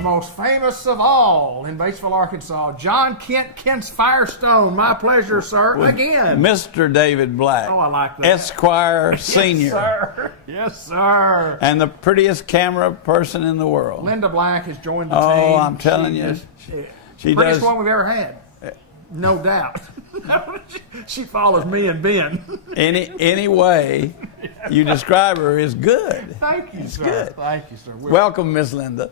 Most famous of all in Batesville, Arkansas, John Kent's Firestone. My pleasure, sir. Again, Mr. David Black. Oh, I like that. Esquire Senior. Yes, sir. Yes, sir. And the prettiest camera person in the world. Linda Black has joined the team. Oh, I'm telling you. She prettiest does. one we've ever had. No doubt. She follows me and Ben. Any way you describe her is good. Thank you, it's sir. Good. Thank you, sir. Welcome, Miss Linda.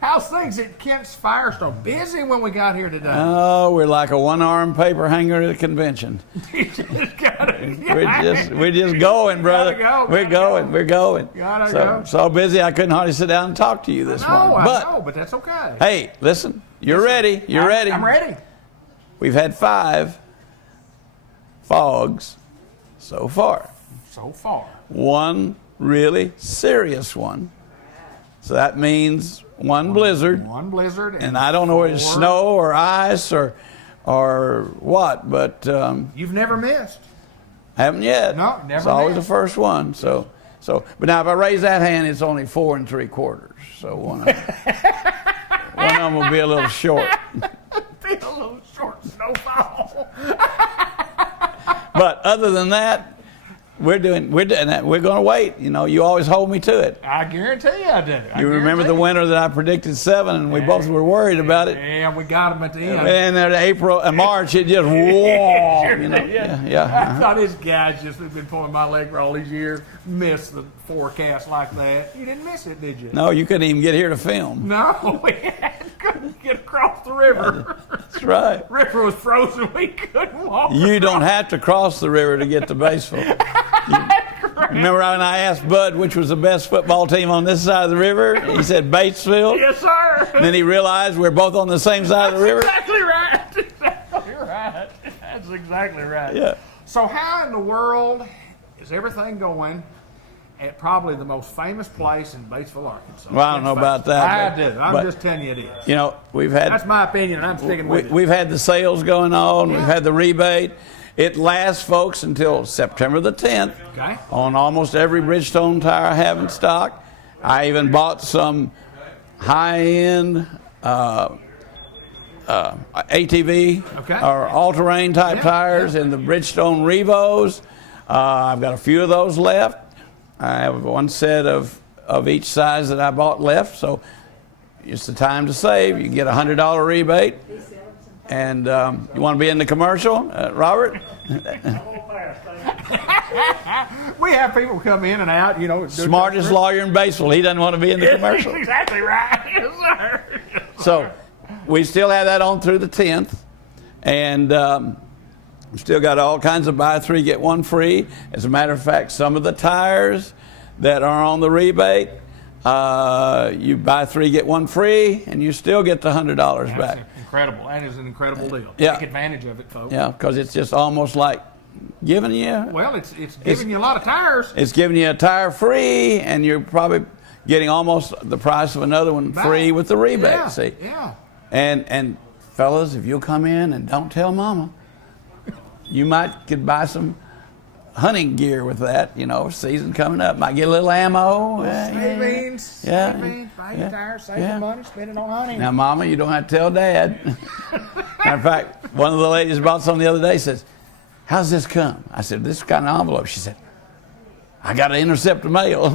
How's things at Kent's Firestone? Busy when we got here today. Oh, we're like a one-armed paper hanger at a convention. We're just going, brother. We're going. So busy I couldn't hardly sit down and talk to you this morning. I know, but that's okay. Hey, listen, you're ready. You're ready. I'm ready. We've had 5 fogs so far. So far. One really serious one. So that means one blizzard. One blizzard. And I don't know whether it's snow or ice or what, but you've never missed. Haven't yet. No, never. It's always the first one. So but now if I raise that hand, it's only 4 3/4. So one of them will be a little short. Be a little short snowfall. But other than that, we're doing that. We're going to wait. You know, you always hold me to it. I guarantee you I do. You remember the winter that I predicted 7, and we both were worried about it. Yeah, we got them at the end. And then April and March, it just whoa. You know, yeah. I thought this guy's just been pulling my leg for all these years. Missed the forecast like that. You didn't miss it, did you? No, you couldn't even get here to film. No, we couldn't get across the river. That's right. River was frozen. We couldn't walk. You don't have to cross the river to get to Batesville. Remember when I asked Bud which was the best football team on this side of the river? He said Batesville. Yes, sir. And then he realized we're both on the same side of the river. Exactly right. Exactly right. That's exactly right. Yeah. So how in the world is everything going at probably the most famous place in Batesville, Arkansas? Well, I don't know about that. I do. I'm just telling you it is. You know, That's my opinion, and I'm sticking with it. We've had the sales going on. Yeah. We've had the rebate. It lasts, folks, until September the 10th. Okay. On almost every Bridgestone tire I have in stock. I even bought some high-end ATV or all-terrain type tires in the Bridgestone Revos. I've got a few of those left. I have one set of each size that I bought left, so it's the time to save. You can get a $100 rebate. And you want to be in the commercial, Robert? We have people come in and out, you know. Smartest lawyer in Batesville. He doesn't want to be in the commercial. Exactly right. Yes, sir. So we still have that on through the 10th. And we still got all kinds of buy 3, get 1 free. As a matter of fact, some of the tires that are on the rebate, you buy 3, get 1 free, and you still get the $100 back. Incredible. That is an incredible deal. Yeah. Take advantage of it, folks. Yeah, because it's just almost like giving you. Well, it's giving you a lot of tires. It's giving you a tire free, and you're probably getting almost the price of another one free with the rebate. Yeah. See? Yeah. And fellas, if you'll come in and don't tell Mama, you could buy some hunting gear with that. You know, season coming up, might get a little ammo. Savings. Yeah. Savings. Buy your tires, save your money, spend it on hunting. Now, Mama, you don't have to tell Dad. Matter of fact, one of the ladies bought some the other day. Says, "How's this come?" I said, "This kind of envelope." She said, "I got to intercept the mail."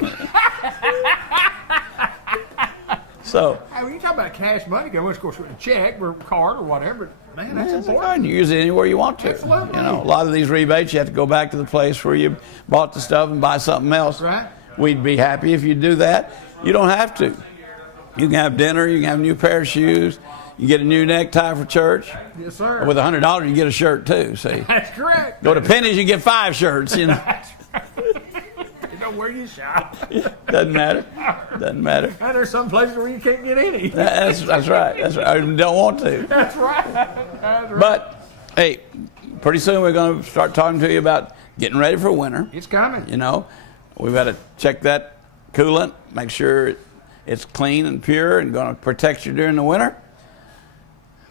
So. Hey, when you talk about cash money, go of course with a check or card or whatever. Man, that's important. You use it anywhere you want to. Absolutely. You know, a lot of these rebates, you have to go back to the place where you bought the stuff and buy something else. Right. We'd be happy if you do that. You don't have to. You can have dinner. You can have a new pair of shoes. You get a new necktie for church. Yes, sir. With $100, you get a shirt too. See. That's correct. Go to Penny's, you get 5 shirts. You know. You know where you shop. Doesn't matter. Doesn't matter. And there's some places where you can't get any. That's right. That's right. I don't want to. That's right. That's right. But hey, pretty soon we're going to start talking to you about getting ready for winter. It's coming. You know, we've got to check that coolant, make sure it's clean and pure and going to protect you during the winter.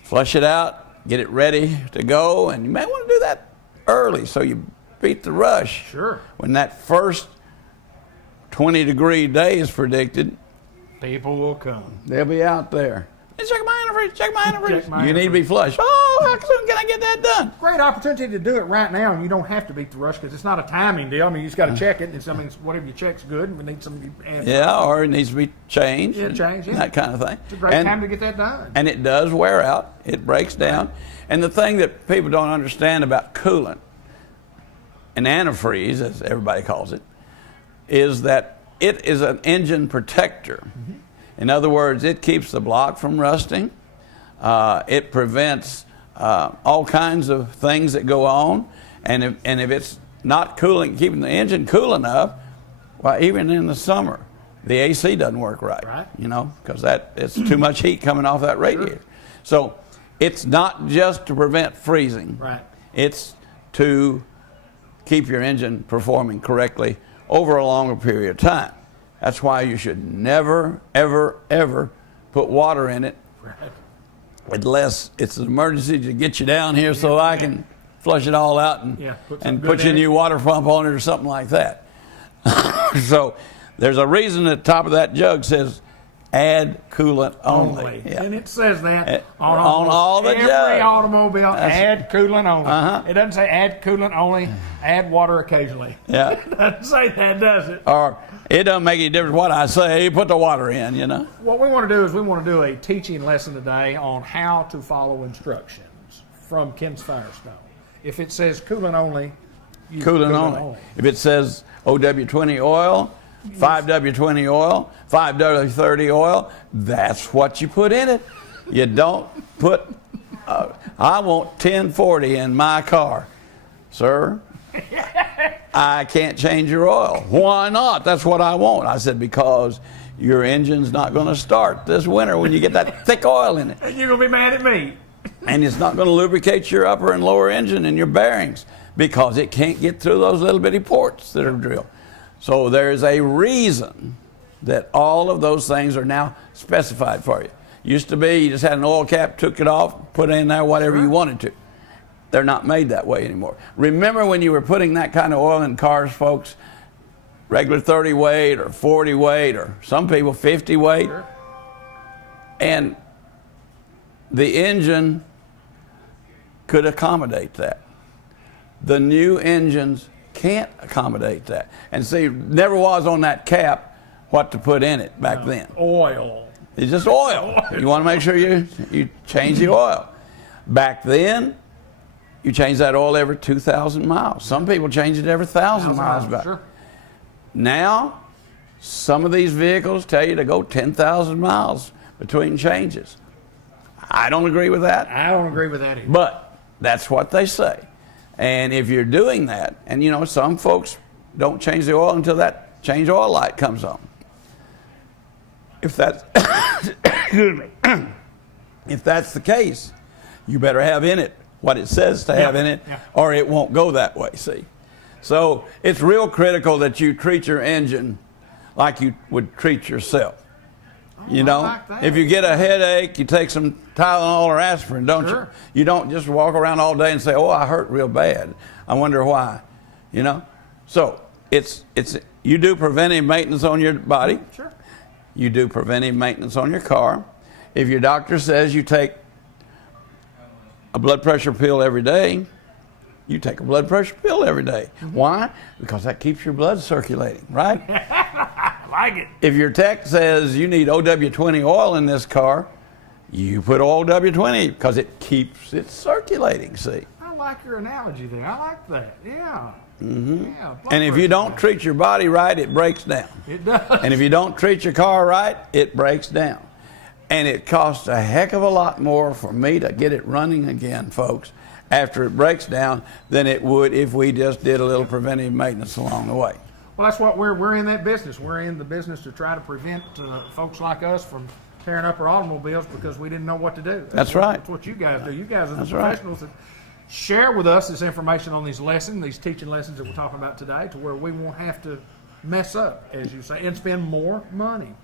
Flush it out, get it ready to go, and you may want to do that early so you beat the rush. Sure. When that first 20-degree day is predicted, people will come. They'll be out there. Check my antifreeze, check my antifreeze. You need to be antifreeze. flushed. Oh, how soon can I get that done? Great opportunity to do it right now, and you don't have to beat the rush because it's not a timing deal. I mean, you just got to check it, and whatever you check's good, and we need some antifreeze. Yeah, or it needs to be changed. Yeah, change, yeah. That kind of thing. It's a great time to get that done. And it does wear out. It breaks down. And the thing that people don't understand about coolant and antifreeze, as everybody calls it, is that it is an engine protector. Mm-hmm. In other words, it keeps the block from rusting. It prevents all kinds of things that go on. And if it's not cooling, keeping the engine cool enough, well, even in the summer, the AC doesn't work right. You know, because it's too much heat coming off that radiator. Sure. So it's not just to prevent freezing. Right. It's to keep your engine performing correctly over a longer period of time. That's why you should never, ever, ever put water in it, right, unless it's an emergency to get you down here so I can flush it all out and put you a new water pump on it or something like that. So there's a reason at the top of that jug says add coolant only. Yeah. And it says that on all the every jugs. automobile, add coolant only. It doesn't say add coolant only, add water occasionally. Yeah. It doesn't say that, does it? Or it doesn't make any difference what I say, you put the water in, you know. What we want to do is we want to do a teaching lesson today on how to follow instructions from Ken's Firestone. If it says coolant only, use coolant only. If it says OW20 oil, 5W20 oil, 5W30 oil, that's what you put in it. You don't put, I want 1040 in my car. Sir, I can't change your oil. Why not? That's what I want. I said, because your engine's not going to start this winter when you get that thick oil in it. And you're going to be mad at me. And it's not going to lubricate your upper and lower engine and your bearings because it can't get through those little bitty ports that are drilled. So there's a reason that all of those things are now specified for you. Used to be you just had an oil cap, took it off, put it in there whatever you wanted to. They're not made that way anymore. Remember when you were putting that kind of oil in cars, folks, regular 30 weight or 40 weight or some people 50 weight, Sure. And the engine could accommodate that. The new engines can't accommodate that. And see, never was on that cap what to put in it back then. Oil. It's just oil. You want to make sure you change the oil. Back then, you change that oil every 2,000 miles. Some people change it every 1,000 miles back. Sure. Now, some of these vehicles tell you to go 10,000 miles between changes. I don't agree with that. I don't agree with that either. But that's what they say. And if you're doing that, and you know, some folks don't change the oil until that change oil light comes on. If that's, excuse me, if that's the case, you better have in it what it says to have in it, or it won't go that way, see. So it's real critical that you treat your engine like you would treat yourself. You know, like if you get a headache, you take some Tylenol or aspirin, don't Sure. you? You don't just walk around all day and say, "Oh, I hurt real bad. I wonder why." You know, so it's you do preventive maintenance on your body. Sure. You do preventive maintenance on your car. If your doctor says you take a blood pressure pill every day, you take a blood pressure pill every day. Mm-hmm. Why? Because that keeps your blood circulating, right? Like it. If your tech says you need OW20 oil in this car, you put OW20 because it keeps it circulating, see. I like your analogy there. I like that. Yeah. Mm-hmm. Yeah. And if you don't treat your body right, it breaks down. It does. And if you don't treat your car right, it breaks down. And it costs a heck of a lot more for me to get it running again, folks, after it breaks down than it would if we just did a little preventive maintenance along the way. Well, that's what we're in that business. We're in the business to try to prevent folks like us from tearing up our automobiles because we didn't know what to do. That's right. That's what you guys do. You guys are the That's right. professionals that share with us this information on these lessons, these teaching lessons that we're talking about today, to where we won't have to mess up, as you say, and spend more money.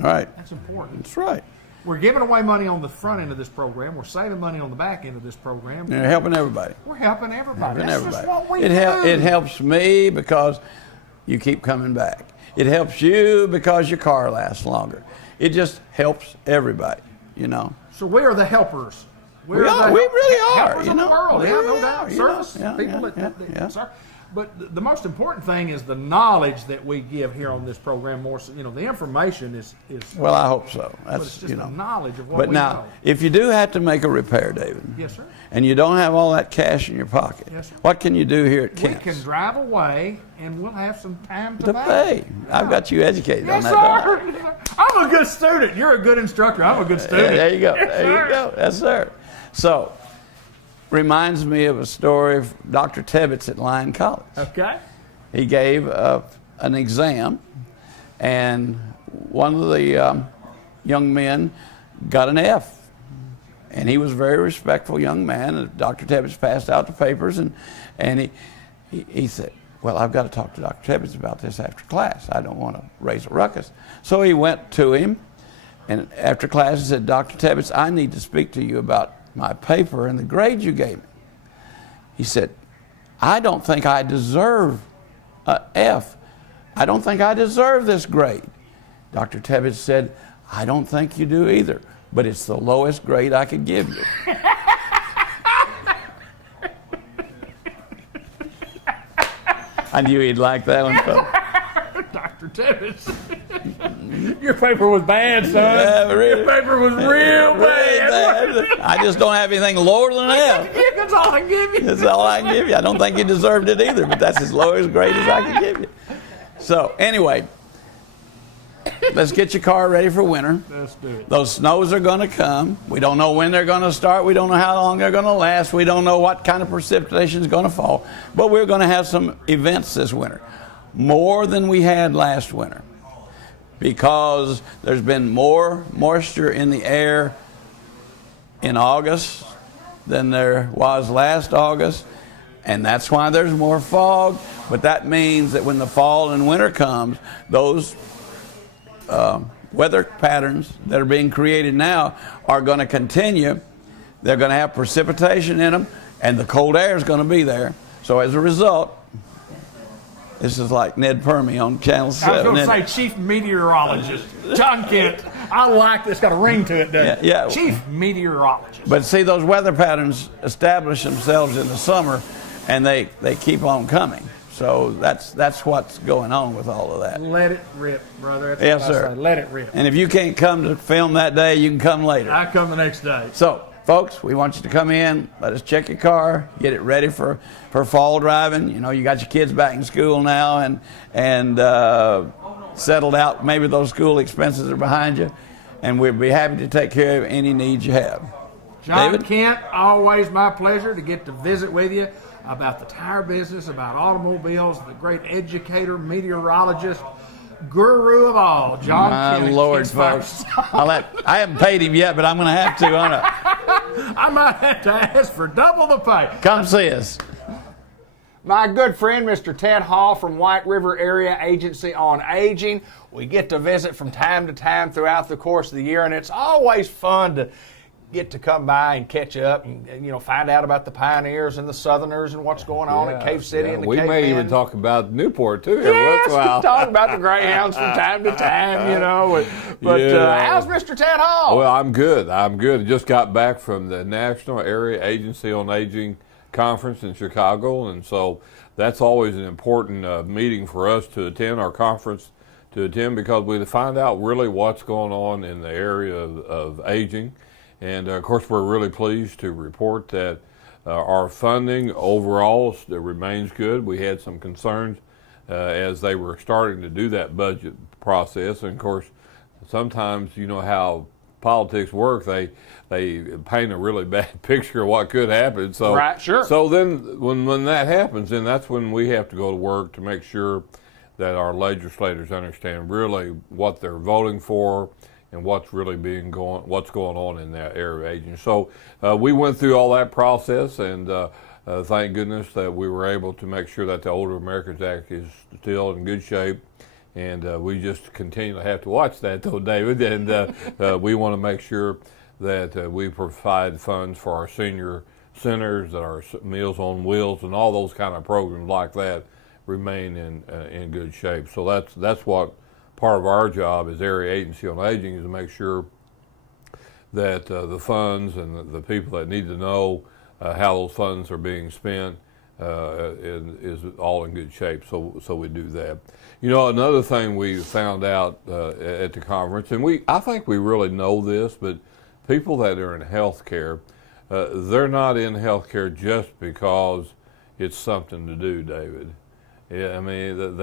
All right. That's important. That's right. We're giving away money on the front end of this program. We're saving money on the back end of this program. You're helping everybody. We're helping everybody. Helping That's everybody. just what we It do. helps me because you keep coming back. It helps you because your car lasts longer. It just helps everybody, you know. So we are the helpers. We really are, Helpers you of the know. world, We yeah, really no doubt. are, you know. Service Yeah, people yeah, that yeah. serve. But the most important thing is the knowledge that we give here on this program. More, so, you know, the information is. Well, I hope so. But it's That's, just you the know. knowledge of what But we now, know. if you do have to make a repair, David, Yes, sir. and you don't have all that cash in your pocket, Yes, sir. what can you do here at We Kent's? can drive away, and we'll have some time to To pay. I've got you educated Yes, on that. sir. don't I? I'm a good student. You're a good instructor. I'm a good student. There you go. Yes, There sir. you go. Yes, sir. So, reminds me of a story of Dr. Tebbets at Lyon College. Okay. He gave an exam, and one of the young men got an F. And he was a very respectful young man. And Dr. Tebbets passed out the papers, and he said, well, I've got to talk to Dr. Tebbets about this after class. I don't want to raise a ruckus. So he went to him, and after class he said, Dr. Tebbets, I need to speak to you about my paper and the grade you gave me. He said, I don't think I deserve an F. I don't think I deserve this grade. Dr. Tebbets said, I don't think you do either, but it's the lowest grade I could give you. I knew he'd like that one, folks. Dr. Tebbets. Your paper was bad, son. Yeah, really. Your paper was real bad. Really bad. I just don't have anything lower than an F. That's all I give you. That's all I can give you. I don't think you deserved it either, but that's as lowest grade as I can give you. So anyway, let's get your car ready for winter. Let's do it. Those snows are going to come. We don't know when they're going to start. We don't know how long they're going to last. We don't know what kind of precipitation is going to fall. But we're going to have some events this winter, more than we had last winter, because there's been more moisture in the air in August than there was last August, and that's why there's more fog. But that means that when the fall and winter comes, those weather patterns that are being created now are going to continue. They're going to have precipitation in them, and the cold air is going to be there. So as a result, this is like Ned Permy on Channel 7. I was going to say Chief Meteorologist, John Kent. I like this. Got a ring to it, doesn't it? Yeah. Chief Meteorologist. But see, those weather patterns establish themselves in the summer, and they keep on coming. So that's what's going on with all of that. Let it rip, brother. That's Yes, what I sir. say. Let it rip. And if you can't come to film that day, you can come later. I come the next day. So, folks, we want you to come in, let us check your car, get it ready for fall driving. You know, you got your kids back in school now and settled out. Maybe those school expenses are behind you, and we'd be happy to take care of any needs you have. John David? Kent, always my pleasure to get to visit with you about the tire business, about automobiles, the great educator, meteorologist, guru of all, John My Kent. Lord, folks. I haven't paid him yet, but I'm going to have to, aren't I? I might have to ask for double the pay. Come see us. My good friend, Mr. Ted Hall from White River Area Agency on Aging. We get to visit from time to time throughout the course of the year, and it's always fun to get to come by and catch up and you know, find out about the pioneers and the Southerners and what's going on in Cave City and the we Cave may Men. even talk about Newport too every Yes, once in a while. talk about the Greyhounds from time to time, you know. But Yeah. how's Mr. Ted Hall? Well, I'm good. Just got back from the National Area Agency on Aging conference in Chicago, and so that's always an important meeting for us to attend, our conference to attend, because we find out really what's going on in the area of aging. And of course, we're really pleased to report that our funding overall remains good. We had some concerns as they were starting to do that budget process. And of course, sometimes you know how politics work. They paint a really bad picture of what could happen. So, Right, sure. So then when that happens, then that's when we have to go to work to make sure that our legislators understand really what they're voting for and what's really what's going on in that area of aging. So we went through all that process, and thank goodness that we were able to make sure that the Older Americans Act is still in good shape, And we just continue to have to watch that, though, David. And we want to make sure that we provide funds for our senior centers, that our Meals on Wheels, and all those kind of programs like that remain in good shape. So that's what part of our job as Area Agency on Aging is, to make sure that the funds and the people that need to know how those funds are being spent is all in good shape. So we do that. You know, another thing we found out at the conference, and I think we really know this, but people that are in healthcare, they're not in healthcare just because it's something to do, David. Yeah, I mean,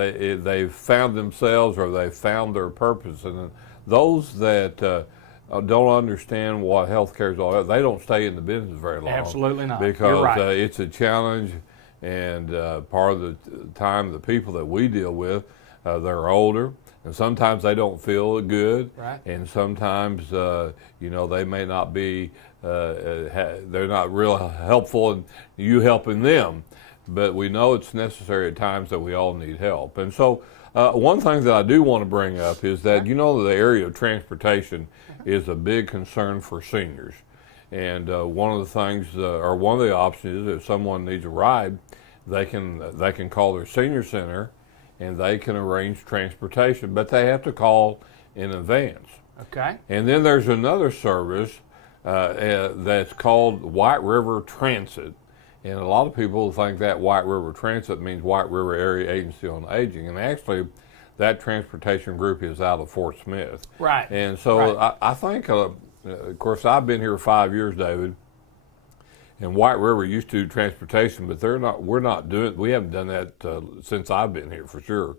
they've found themselves, or they've found their purpose. And those that don't understand what healthcare is all about, they don't stay in the business very long. Absolutely not. Because You're right. It's a challenge, and part of the time, the people that we deal with, they're older, and sometimes they don't feel good, right. And sometimes you know, they may not be, they're not real helpful in you helping them. But we know it's necessary at times that we all need help. And so one thing that I do want to bring up is that, you know, the area of transportation is a big concern for seniors. And one of the things, or one of the options is, if someone needs a ride, they can call their senior center and they can arrange transportation, but they have to call in advance. Okay. And then there's another service that's called White River Transit. And a lot of people think that White River Transit means White River Area Agency on Aging. And actually, that transportation group is out of Fort Smith. Right. And so I think, of course, I've been here 5 years, David, and White River used to do transportation, but we haven't done that since I've been here, for sure.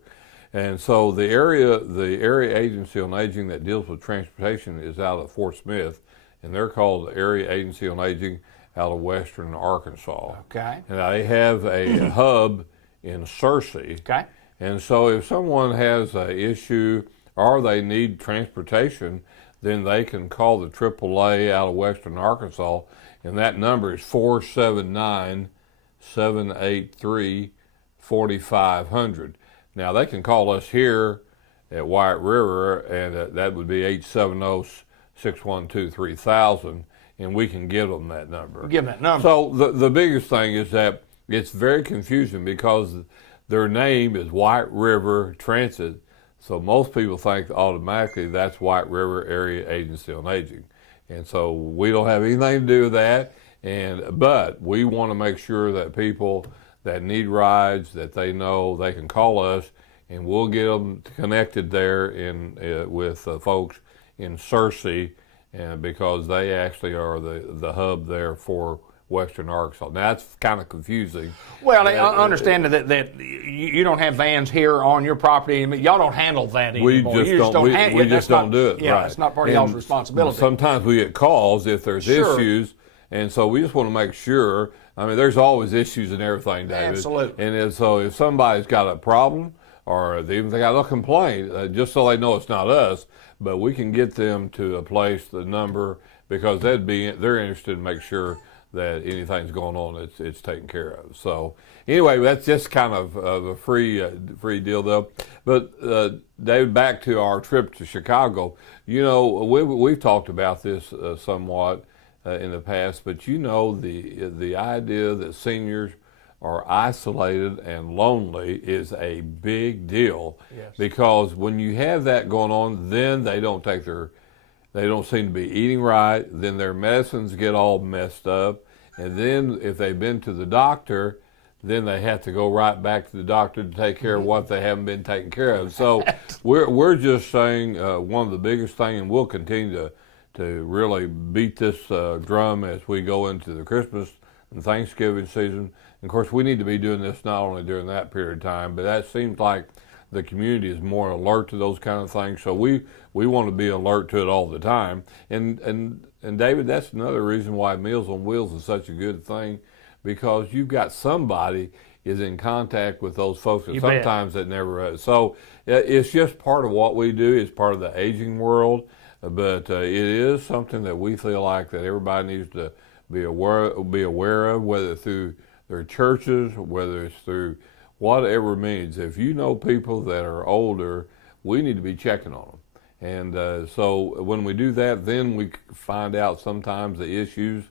And so the area agency on aging that deals with transportation is out of Fort Smith, and they're called the Area Agency on Aging out of Western Arkansas. Okay. And they have a hub in Searcy. Okay. And so if someone has an issue or they need transportation, then they can call the AAA out of Western Arkansas, and that number is 479-783-4500. Now, they can call us here at White River, and that would be 870-612-3000, and we can give them that number. Give them that number. So the biggest thing is that it's very confusing because their name is White River Transit, so most people think automatically that's White River Area Agency on Aging. And so we don't have anything to do with that, but we want to make sure that people that need rides, that they know they can call us, and we'll get them connected there with folks in Searcy, and because they actually are the hub there for Western Arkansas. Now, that's kind of confusing. Well, I understand that you don't have vans here on your property. Y'all don't handle that anymore. We just don't do it. Yeah, right. It's not part of y'all's responsibility. Sometimes we get calls if there's issues, and so we just want to make sure. I mean, there's always issues in everything, David. Absolutely. And so if somebody's got a problem, or even they got a complaint, just so they know it's not us, but we can get them to a place, the number, because they're interested in make sure that anything's going on, it's taken care of. So anyway, that's just kind of a free deal, though. But David, back to our trip to Chicago. You know, we've talked about this somewhat in the past, but you know, the idea that seniors are isolated and lonely is a big deal. Yes. Because when you have that going on, then they don't seem to be eating right, then their medicines get all messed up, and then if they've been to the doctor, then they have to go right back to the doctor to take care of what they haven't been taken care of. So we're just saying one of the biggest things, and we'll continue to really beat this drum as we go into the Christmas and Thanksgiving season. And of course, we need to be doing this not only during that period of time, but that seems like the community is more alert to those kind of things. So we want to be alert to it all the time. And David, that's another reason why Meals on Wheels is such a good thing, because you've got somebody is in contact with those folks, and sometimes that never is. So it's just part of what we do. It's part of the aging world, but it is something that we feel like that everybody needs to be aware of, whether through their churches, whether it's through whatever means. If you know people that are older, we need to be checking on them. And so when we do that, then we find out sometimes the issues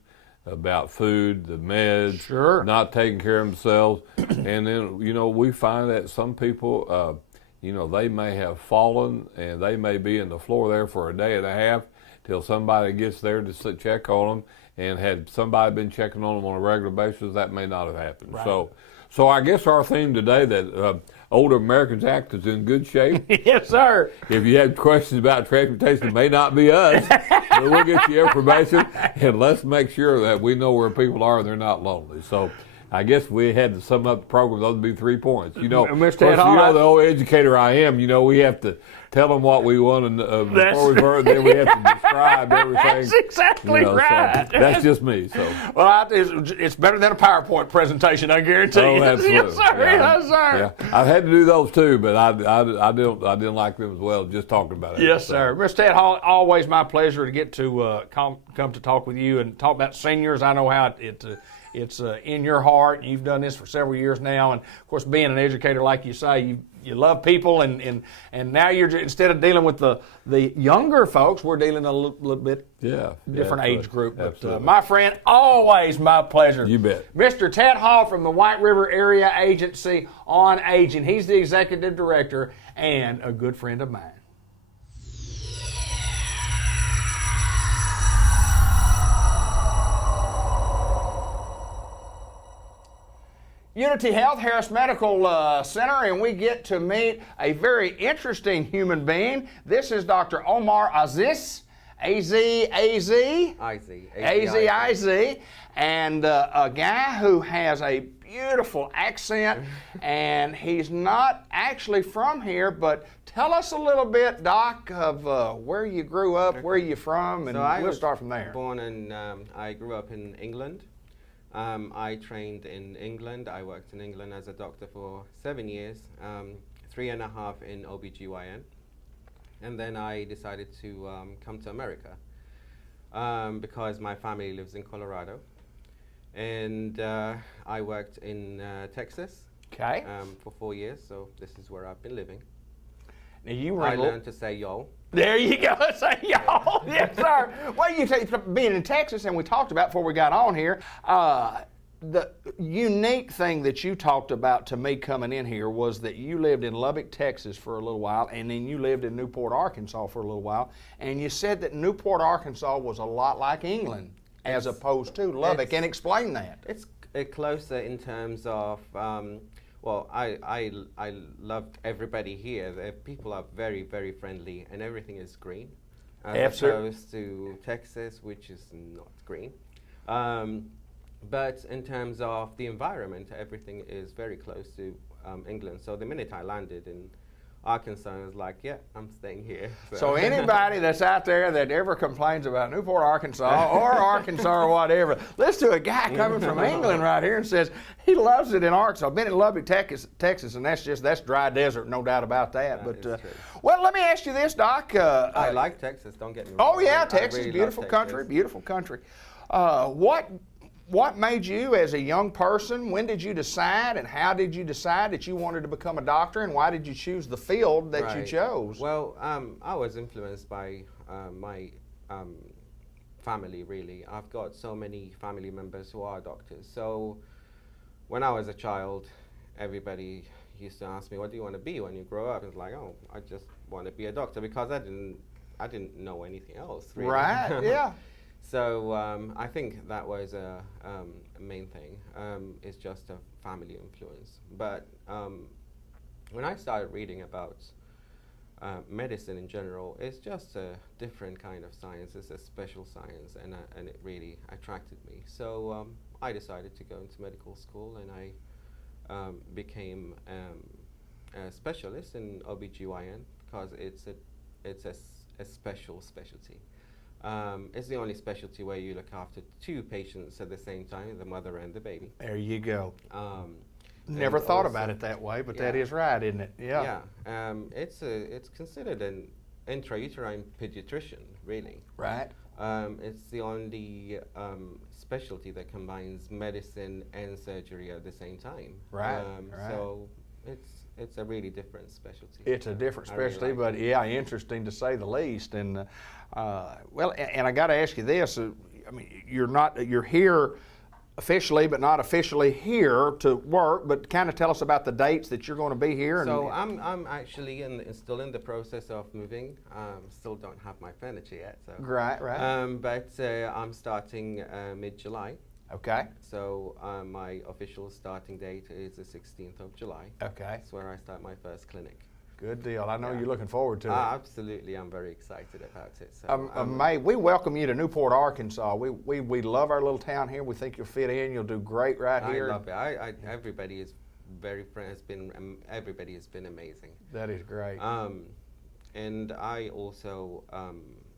about food, the meds, Sure. not taking care of themselves. And then, we find that some people, they may have fallen and they may be in the floor there for a day and a half till somebody gets there to check on them. And had somebody been checking on them on a regular basis, that may not have happened. Right. So I guess our theme today, that Older Americans Act, is in good shape. Yes, sir. If you have questions about transportation, it may not be us, but we'll get you information, and let's make sure that we know where people are and they're not lonely. So I guess we had to sum up the program. Those would be 3 points. Mr. Course, Hall, the old educator I am, we have to tell them what we want and before we heard, then we have to describe everything. That's exactly right. So that's just me. So. Well, it's better than a PowerPoint presentation, I guarantee you. Oh, absolutely. Yes, sir. Yeah. Yes, sir. Yeah. I've had to do those too, but I didn't like them as well. Just talking about it. Yes, sir. Mr. Ted Hall, always my pleasure to get to come to talk with you and talk about seniors. I know how it's in your heart. You've done this for several years now, and of course, being an educator, like you say, you love people, and now instead of dealing with the younger folks, we're dealing a little bit different age group. But my friend, always my pleasure. You bet. Mr. Ted Hall from the White River Area Agency on Aging. He's the executive director and a good friend of mine. Unity Health Harris Medical Center, and we get to meet a very interesting human being. This is Dr. Omar Aziz, A-Z-A-Z, A-Z-I-Z, and a guy who has a beautiful accent, and he's not actually from here, but tell us a little bit, Doc, of where you grew up, where you from, and we'll start from there. I grew up in England. I trained in England. I worked in England as a doctor for 7 years, 3.5 in OBGYN. And then I decided to come to America because my family lives in Colorado. And I worked in Texas for 4 years, so this is where I've been living. Now I learned to say y'all. There you go. Say y'all. Yes, sir. Well, you being in Texas, and we talked about before we got on here, the unique thing that you talked about to me coming in here was that you lived in Lubbock, Texas for a little while, and then you lived in Newport, Arkansas for a little while, and you said that Newport, Arkansas was a lot like England as opposed to Lubbock, and explain that. It's closer in terms of well, I loved everybody here. The people are very, very friendly, and everything is green, as opposed to Texas, which is not green. But in terms of the environment, everything is very close to England. So the minute I landed in Arkansas, I was like, yeah, I'm staying here. So anybody that's out there that ever complains about Newport, Arkansas, or Arkansas or whatever, listen to a guy coming from England right here and says he loves it in Arkansas. Been in Lubbock, Texas, and that's dry desert, no doubt about that. But well, let me ask you this, Doc. I like Texas. Don't get me wrong. Oh yeah, Texas, really beautiful country, beautiful country. What made you, as a young person, when did you decide and how did you decide that you wanted to become a doctor, and why did you choose the field that you chose? Well, I was influenced by my family, really. I've got so many family members who are doctors. So when I was a child, everybody used to ask me, what do you want to be when you grow up? It's like, oh, I just want to be a doctor, because I didn't know anything else, really. Right, yeah. So I think that was a main thing. It's just a family influence. But when I started reading about medicine in general, it's just a different kind of science. It's a special science, and it really attracted me. So I decided to go into medical school, and I became a specialist in OBGYN, because it's a special specialty. It's the only specialty where you look after two patients at the same time, the mother and the baby. There you go. Never thought about it that way, but that is right, isn't it? Yeah. Yeah. It's considered an intrauterine pediatrician, really. Right. It's the only specialty that combines medicine and surgery at the same time. Right. So it's a really different specialty. It's a different I really specialty, like but it. yeah, interesting to say the least. And well, and I got to ask you this: I mean, you're here officially, but not officially here to work. But kind of tell us about the dates that you're going to be here. So I'm actually still in the process of moving. Still don't have my furniture yet. So Right. but I'm starting mid-July. Okay. So my official starting date is the 16th of July. Okay. That's where I start my first clinic. Good deal. I know Yeah. you're looking forward to it. Absolutely, I'm very excited about it. So May, we welcome you to Newport, Arkansas. We love our little town here. We think you'll fit in. You'll do great right I here. love it. Everybody is very everybody has been amazing. That is great. And I also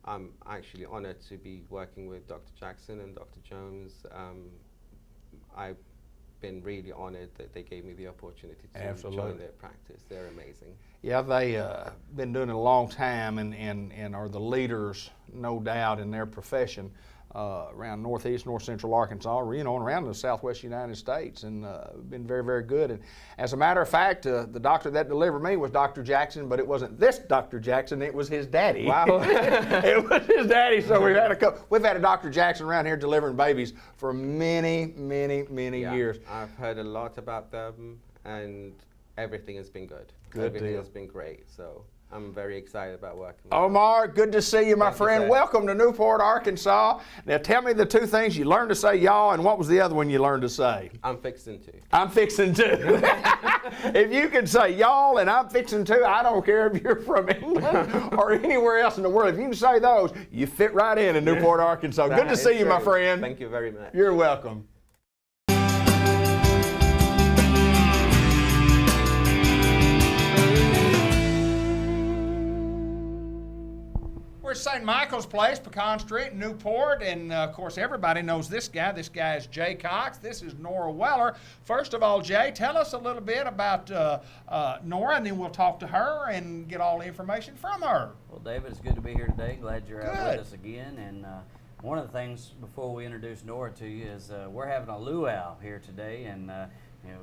I'm actually honored to be working with Dr. Jackson and Dr. Jones. I've been really honored that they gave me the opportunity to Absolutely. join their practice. They're amazing. Yeah, they been doing it a long time and are the leaders, no doubt, in their profession around northeast, north central Arkansas, and around the southwest United States, and been very, very good. And as a matter of fact, the doctor that delivered me was Dr. Jackson, but it wasn't this Dr. Jackson; it was his daddy. Wow. It was his daddy. So we've had a Dr. Jackson around here delivering babies for many, many, many Yeah, years. I've heard a lot about them, and everything has been good. Good Everything deal. has been great. So I'm very excited about working with Omar, good to see you, my Thank you, friend. sir. Welcome to Newport, Arkansas. Now tell me the two things you learned to say, y'all, and what was the other one you learned to say? them. I'm fixing to. I'm fixing to. If you can say y'all and I'm fixing to, I don't care if you're from England or anywhere else in the world. If you can say those, you fit right in Newport, Arkansas. Good That to is see you, my true. friend. Thank you very much. You're welcome. We're at St. Michael's Place, Pecan Street, in Newport, and of course everybody knows this guy. This guy is Jay Cox. This is Nora Weller. First of all, Jay, tell us a little bit about Nora, and then we'll talk to her and get all the information from her. Well, David, it's good to be here today. Glad you're out Good. with us again. And one of the things before we introduce Nora to you is we're having a luau here today, and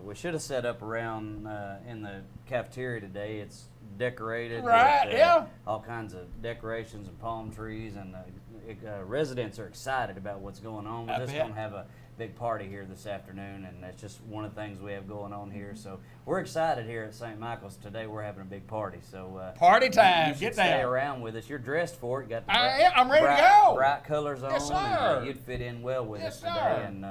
we should have set up around in the cafeteria today. It's decorated, Right, with, yeah. all kinds of decorations and palm trees, and residents are excited about what's going on. We're I just bet. going to have a big party here this afternoon, and that's just one of the things we have going on here. So we're excited here at St. Michael's today. We're having a big party. So Party time. you should Get stay down. around with us. You're dressed for it. Got the I'm ready to bright, go. bright colors on. Yes, And, sir. you'd fit in well with Yes, us today. sir. And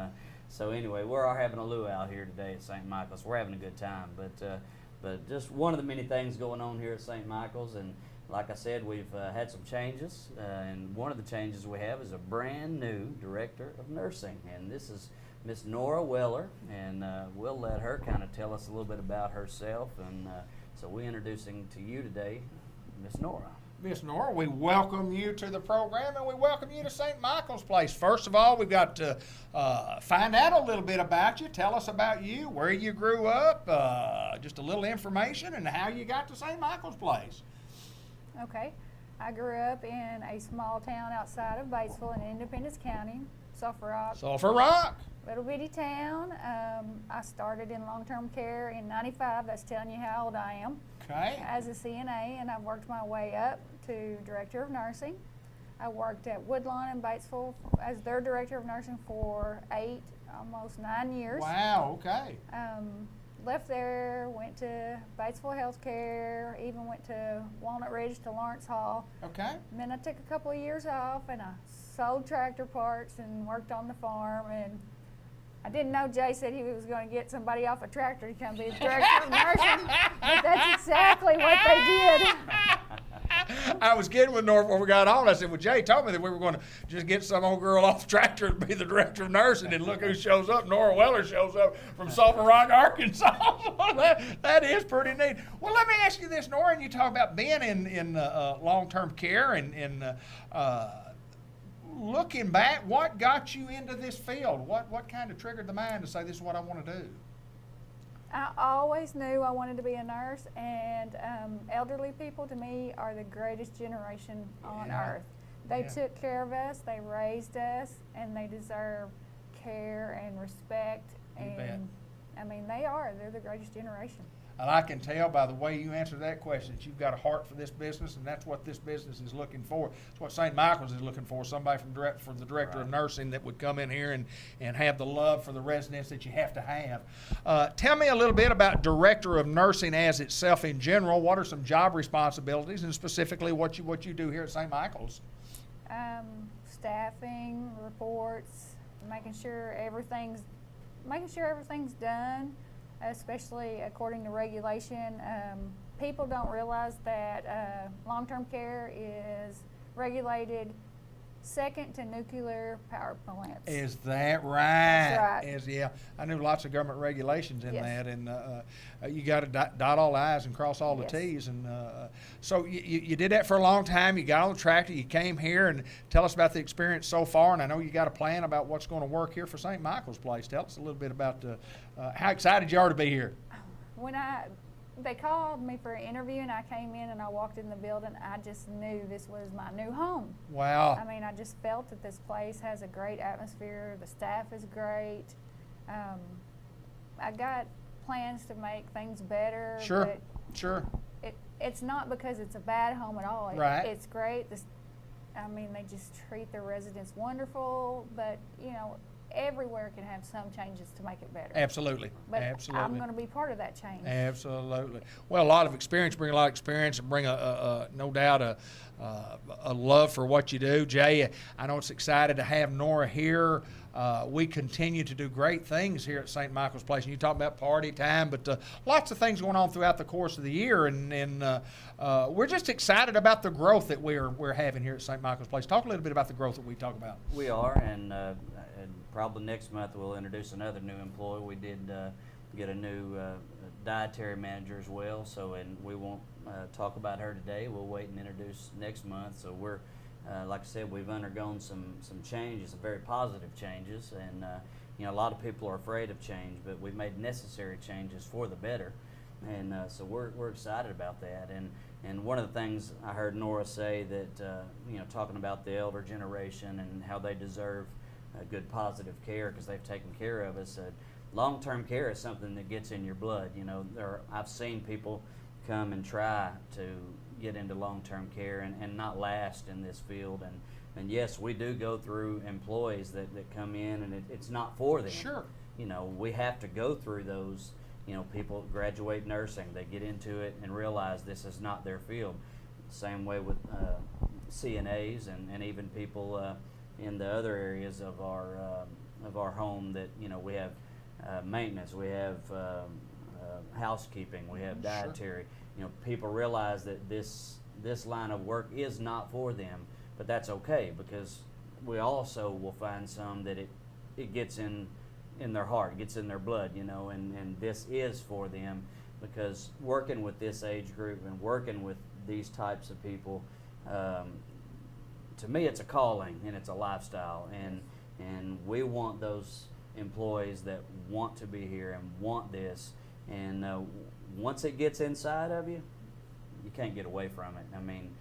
so anyway, we're having a luau here today at St. Michael's. We're having a good time, but just one of the many things going on here at St. Michael's. And like I said, we've had some changes, and one of the changes we have is a brand new director of nursing, and this is Miss Nora Weller, and we'll let her kind of tell us a little bit about herself. And so we're introducing to you today Miss Nora. Miss Nora, we welcome you to the program, and we welcome you to St. Michael's Place. First of all, we've got to find out a little bit about you. Tell us about you, where you grew up, just a little information, and how you got to St. Michael's Place. Okay. I grew up in a small town outside of Batesville in Independence County, Sulphur Rock. Sulphur Rock. Little bitty town. I started in long-term care in '95. That's telling you how old I am. Okay. As a CNA, and I've worked my way up to Director of Nursing. I worked at Woodlawn in Batesville as their Director of Nursing for almost 9 years. Wow, okay. Left there, went to Batesville Healthcare, even went to Walnut Ridge to Lawrence Hall. Okay. And then I took a couple of years off, and I sold tractor parts and worked on the farm. And I didn't know Jay said he was going to get somebody off a tractor to come be the director of nursing, but that's exactly what they did. I was kidding with Nora before we got on. I said, well, Jay told me that we were going to just get some old girl off the tractor to be the director of nursing, and look who shows up. Nora Weller shows up from Sulphur Rock, Arkansas. that is pretty neat. Well, let me ask you this, Nora, and you talk about being in long-term care and looking back, what got you into this field? What kind of triggered the mind to say this is what I want to do? I always knew I wanted to be a nurse, and elderly people to me are the greatest generation on earth. They took care of us, they raised us, and they deserve care and respect. You bet. And I mean, they're the greatest generation. And I can tell by the way you answer that question that you've got a heart for this business, and that's what this business is looking for. It's what St. Michael's is looking for, somebody for the director of nursing that would come in here and have the love for the residents that you have to have. Tell me a little bit about director of nursing as itself in general. What are some job responsibilities, and specifically what you do here at St. Michael's? Staffing, reports, making sure everything's done, especially according to regulation. People don't realize that long-term care is regulated second to nuclear power plants. Is that right? That's right. Yeah, I knew lots of government regulations in Yes. that, and you got to dot all the I's and cross all the Yes. T's. And so you did that for a long time. You got on the tractor. You came here, and tell us about the experience so far. And I know you got a plan about what's going to work here for St. Michael's Place. Tell us a little bit about how excited you are to be here. When they called me for an interview and I came in and I walked in the building, I just knew this was my new home. Wow. I mean, I just felt that this place has a great atmosphere. The staff is great. I got plans to make things better. Sure. But Sure. it's not because it's a bad home at all. Right. It's great. I mean, they just treat their residents wonderful, but, you know, everywhere can have some changes to make it better. Absolutely. But Absolutely. I'm going to be part of that change. Absolutely. Well, a lot of experience, bring a lot of experience, and bring no doubt a love for what you do. Jay, I know it's excited to have Nora here. We continue to do great things here at St. Michael's Place. And you talk about party time, but lots of things going on throughout the course of the year, and we're just excited about the growth that we're having here at St. Michael's Place. Talk a little bit about the growth that we talk about. We are, and probably next month we'll introduce another new employee. We did get a new dietary manager as well, and we won't talk about her today. We'll wait and introduce next month. So we're, like I said, we've undergone some changes, some very positive changes, and you know, a lot of people are afraid of change, but we've made necessary changes for the better, and so we're excited about that. And one of the things I heard Nora say that you know, talking about the elder generation and how they deserve good positive care because they've taken care of us. Long-term care is something that gets in your blood. You know, I've seen people come and try to get into long-term care and not last in this field. And yes, we do go through employees that come in, and it's not for them. Sure. You know, we have to go through those. You know, people graduate nursing, they get into it and realize this is not their field. Same way with CNAs and even people in the other areas of our home that, you know, we have maintenance, we have housekeeping, we have dietary. You know, people realize that this line of work is not for them, but that's okay because we also will find some that it gets in their heart, gets in their blood, you know, and this is for them because working with this age group and working with these types of people, to me, it's a calling and it's a lifestyle, and we want those employees that want to be here and want this, and once it gets inside of you, you can't get away from it. I mean,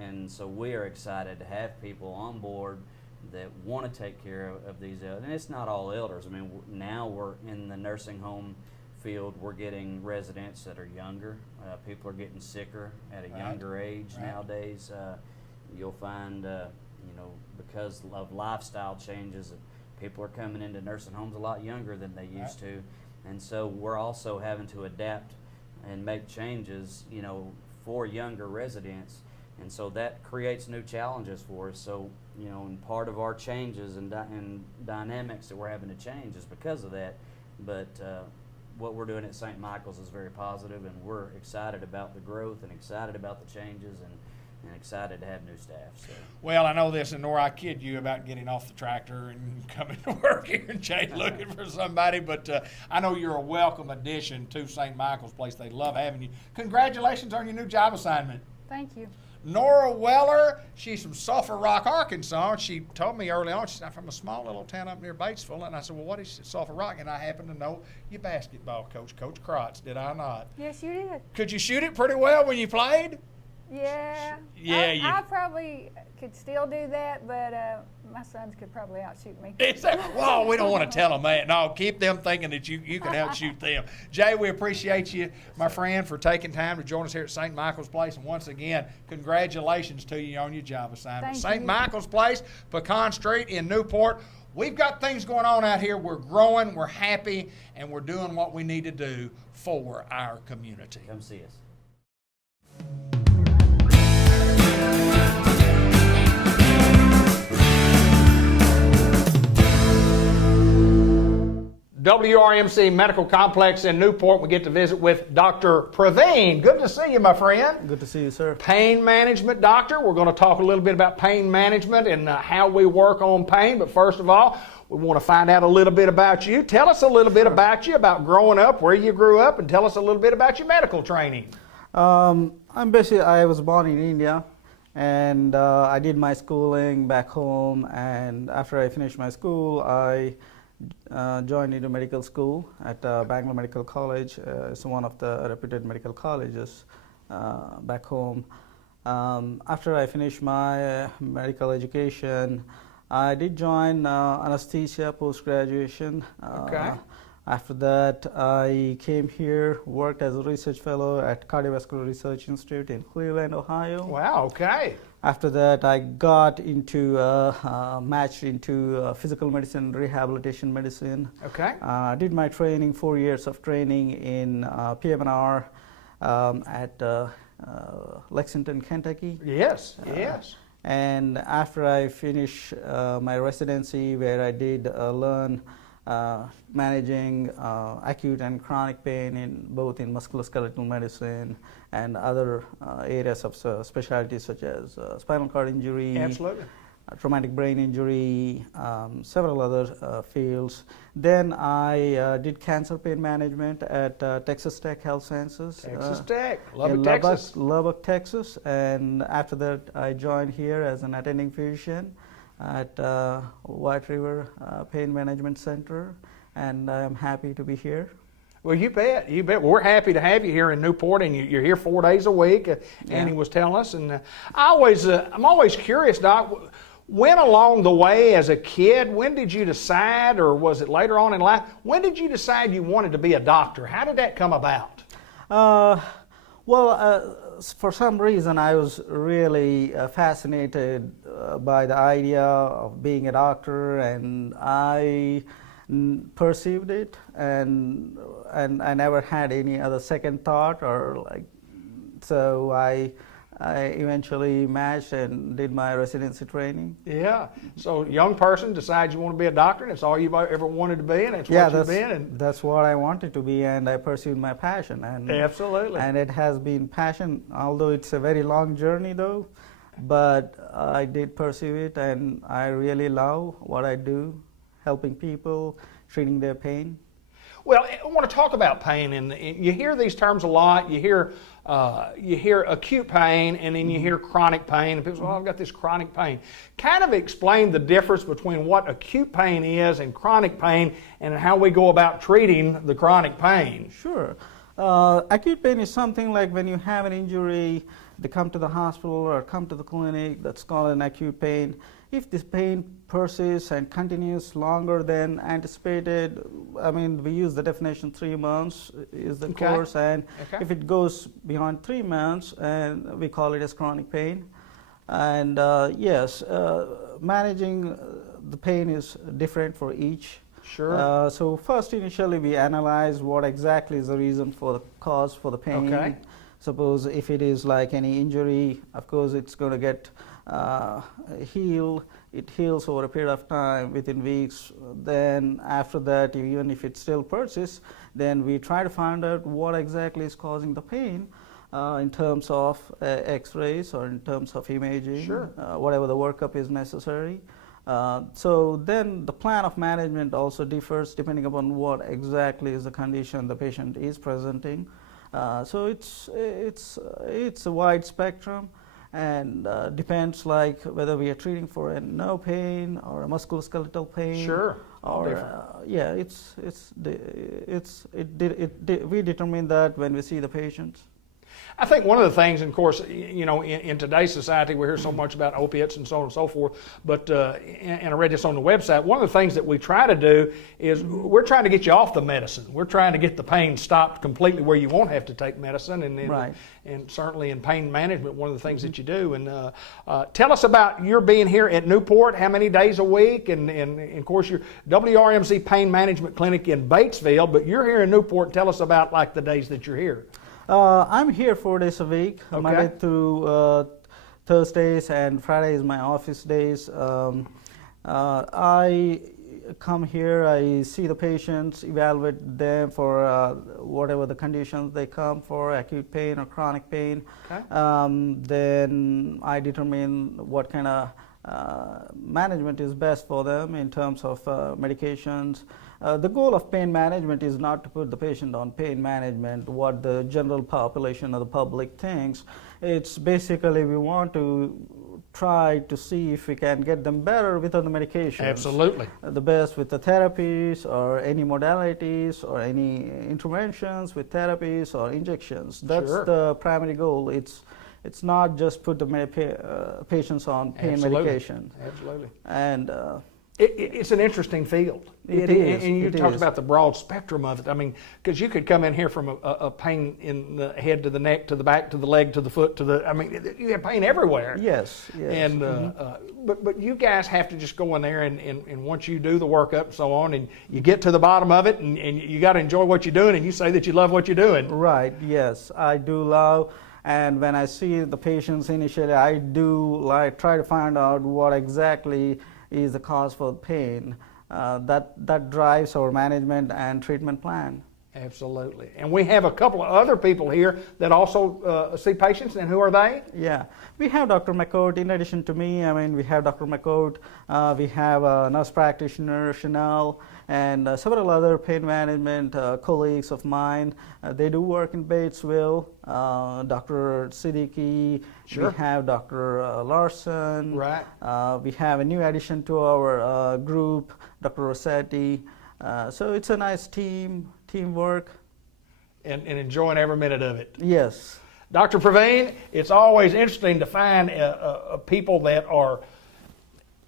and so we are excited to have people on board that want to take care of these elders, and it's not all elders. I mean, now we're in the nursing home field, we're getting residents that are younger. People are getting sicker at a younger age nowadays. You'll find, you know, because of lifestyle changes, people are coming into nursing homes a lot younger than they used to. And so we're also having to adapt and make changes, you know, for younger residents. And so that creates new challenges for us. So, you know, and part of our changes and dynamics that we're having to change is because of that. But what we're doing at St. Michael's is very positive, and we're excited about the growth and excited about the changes and excited to have new staff. So. Well, I know this, and Nora, I kid you about getting off the tractor and coming to work here and Jay looking for somebody, but I know you're a welcome addition to St. Michael's Place. They love having you. Congratulations on your new job assignment. Thank you. Nora Weller, she's from Sulphur Rock, Arkansas. She told me early on, she's from a small little town up near Batesville, and I said, well, what is Sulphur Rock? And I happen to know your basketball coach, Coach Krotz, did I not? Yes, you did. Could you shoot it pretty well when you played? Yeah. Yeah, I probably could still do that, but my sons could probably outshoot me. Well, we don't want to tell them that. No, keep them thinking that you can outshoot them. Jay, we appreciate you, my friend, for taking time to join us here at St. Michael's Place. And once again, congratulations to you on your job assignment. Thank St. you. Michael's Place, Pecan Street in Newport. We've got things going on out here. We're growing, we're happy, and we're doing what we need to do for our community. Come see us. WRMC Medical Complex in Newport. We get to visit with Dr. Praveen. Good to see you, my friend. Good to see you, sir. Pain management doctor. We're going to talk a little bit about pain management and how we work on pain. But first of all, we want to find out a little bit about you. Tell us a little bit about you, about growing up, where you grew up, and tell us a little bit about your medical training. I was born in India, and I did my schooling back home. And after I finished my school, I joined into medical school at Bangalore Medical College. It's one of the reputed medical colleges back home. After I finished my medical education, I did join anesthesia post-graduation. Okay. After that, I came here, worked as a research fellow at Cardiovascular Research Institute in Cleveland, Ohio. Wow, okay. After that, I got into matched into physical medicine, rehabilitation medicine. Okay. I did my training, 4 years of training in PM&R at Lexington, Kentucky. Yes, yes. And after I finished my residency, where I did learn managing acute and chronic pain in both in musculoskeletal medicine and other areas of specialties such as spinal cord injury, Absolutely. Traumatic brain injury, several other fields. Then I did cancer pain management at Texas Tech Health Sciences. Texas Tech, in Lubbock, Texas. Lubbock, Texas. And after that, I joined here as an attending physician at White River Pain Management Center, and I'm happy to be here. Well, you bet, you bet. Well, we're happy to have you here in Newport, and you're here 4 days a week. Annie was telling us, and I'm always curious, Doc. When along the way as a kid, when did you decide, or was it later on in life, when did you decide you wanted to be a doctor? How did that come about? For some reason, I was really fascinated by the idea of being a doctor, and I perceived it, and I never had any other second thought, so I eventually matched and did my residency training. Yeah. So, young person decides you want to be a doctor, and it's all you've ever wanted to be, and it's what you've been. And that's what I wanted to be, and I pursued my passion. And absolutely. And it has been passion, although it's a very long journey, though. But I did pursue it, and I really love what I do, helping people, treating their pain. Well, I want to talk about pain, and you hear these terms a lot. You hear acute pain, and then you hear chronic pain, and people say, "Well, I've got this chronic pain." Kind of explain the difference between what acute pain is and chronic pain, and how we go about treating the chronic pain. Sure. Acute pain is something like when you have an injury, they come to the hospital or come to the clinic. That's called an acute pain. If this pain persists and continues longer than anticipated, I mean, we use the definition 3 months is the course, and if it goes beyond 3 months, and we call it as chronic pain. And managing the pain is different for each. Sure. So first, initially, we analyze what exactly is the reason for the cause for the pain. Okay. Suppose if it is like any injury, of course, it's going to get heal. It heals over a period of time, within weeks. Then after that, even if it still persists, then we try to find out what exactly is causing the pain in terms of x-rays or in terms of imaging, whatever the workup is necessary. So then the plan of management also differs depending upon what exactly is the condition the patient is presenting. So it's a wide spectrum, and depends like whether we are treating for a no pain or a musculoskeletal pain. Sure. Or we determine that when we see the patients. I think one of the things, and of course, in today's society, we hear so much about opiates and so on and so forth, but, and I read this on the website, one of the things that we try to do is we're trying to get you off the medicine. We're trying to get the pain stopped completely where you won't have to take medicine, and certainly in pain management, one of the things that you do. And tell us about your being here at Newport, how many days a week, and of course, your WRMC Pain Management Clinic in Batesville, but you're here in Newport. Tell us about like the days that you're here. I'm here 4 days a week, Monday through Thursdays, and Friday is my office days. I come here, I see the patients, evaluate them for whatever the conditions they come for, acute pain or chronic pain. Okay. Then I determine what kind of management is best for them in terms of medications. The goal of pain management is not to put the patient on pain management, what the general population or the public thinks. It's basically we want to try to see if we can get them better without the medications. Absolutely. The best with the therapies or any modalities or any interventions with therapies or injections. That's the primary goal. It's not just put the patients on pain medication. Absolutely. And it's an interesting field. It is. And you talked about the broad spectrum of it. I mean, because you could come in here from a pain in the head to the neck to the back to the leg to the foot to the. I mean, you have pain everywhere. Yes. And but you guys have to just go in there and once you do the workup and so on, and you get to the bottom of it, and you got to enjoy what you're doing, and you say that you love what you're doing. Right. Yes, I do love. And when I see the patients initially, I do try to find out what exactly is the cause for pain. That drives our management and treatment plan. Absolutely. And we have a couple of other people here that also see patients, and who are they? Yeah, we have Dr. McCourt. In addition to me, we have Dr. McCourt, we have a nurse practitioner, Chanel, and several other pain management colleagues of mine. They do work in Batesville. Dr. Siddiqui, we have Dr. Larson. Right. We have a new addition to our group, Dr. Rossetti. So it's a nice teamwork. And enjoying every minute of it. Yes. Dr. Praveen, it's always interesting to find people that are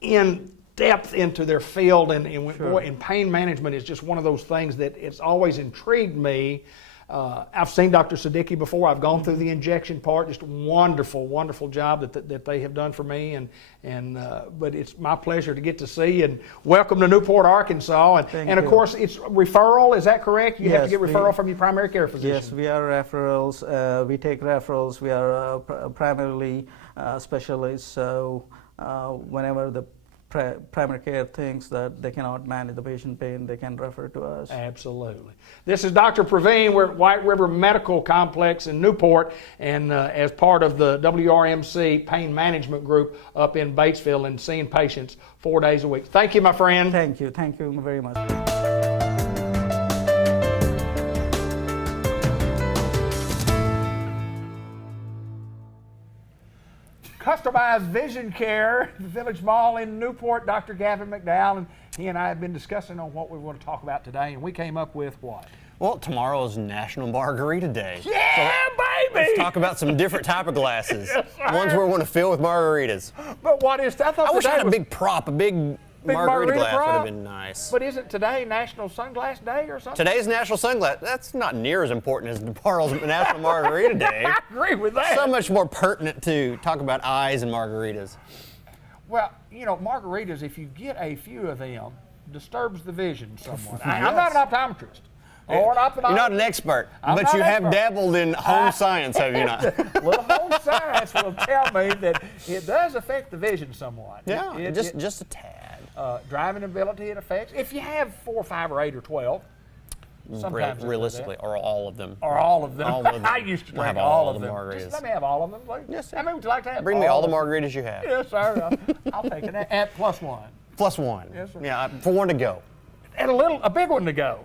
in depth into their field, and boy, and pain management is just one of those things that it's always intrigued me. I've seen Dr. Siddiqui before. I've gone through the injection part. Just a wonderful, wonderful job that they have done for me. But it's my pleasure to get to see you. And welcome to Newport, Arkansas. And of course, it's referral. Is that correct? You have to get referral from your primary care physician. Yes, we are referrals. We take referrals. We are primarily specialists. So whenever the primary care thinks that they cannot manage the patient pain, they can refer to us. Absolutely. This is Dr. Praveen. We're at White River Medical Complex in Newport, and as part of the WRMC Pain Management Group up in Batesville, and seeing patients 4 days a week. Thank you, my friend. Thank you. Thank you very much. Customized vision care, the Village Mall in Newport. Dr. Gavin McDowell, and he and I have been discussing on what we want to talk about today, and we came up with what? Well, tomorrow is National Margarita Day. Yeah, baby! Let's talk about some different type of glasses. Yes, ones we want to fill with margaritas. But what is that? I wish I had a big prop, a big margarita glass would have been nice. But isn't today National Sunglass Day or something? Today's National Sunglass. That's not near as important as tomorrow's National Margarita Day. I agree with that. So much more pertinent to talk about eyes and margaritas. Well, margaritas, if you get a few of them, disturbs the vision somewhat. I'm not an optometrist. Or an ophthalmologist. You're not an expert, but you have dabbled in home science, have you not? Well, home science will tell me that it does affect the vision somewhat. Yeah, just a tad. Driving ability it affects. If you have 4, 5, or 8, or 12, sometimes realistically, or all of them. Or all of them. All of them. I used to We'll drink have all of the them. margaritas. Just let me have all of them, please. Yes, sir. How many would you like to have? Bring me all the margaritas you have. Yes, sir. I'll take it at +1. +1. Yes, sir. Yeah, for one to go. And a big one to go.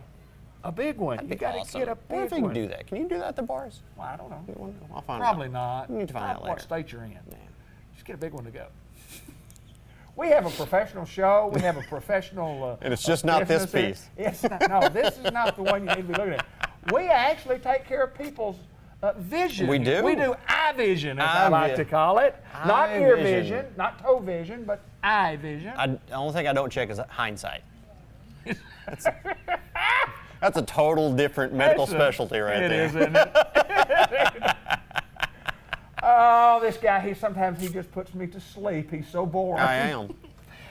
A big one. You got to Awesome. get a I wonder big if you one. can do that. Can you do that at the bars? Well, I don't know. I'll find Probably out. not. You need to find out What later. state you're in. Just get a big one to go. We have a professional show. We have a professional. And it's just not this business piece. It's not, no, this is not the one you need to be looking at. We actually take care of people's Vision. We do? We do eye vision, as I like to call it. Not Eye ear vision. vision, not toe vision, but eye vision. The only thing I don't check is hindsight. That's a total different medical specialty right It there. is, isn't it? Oh, this guy, sometimes he just puts me to sleep. He's so boring. I am.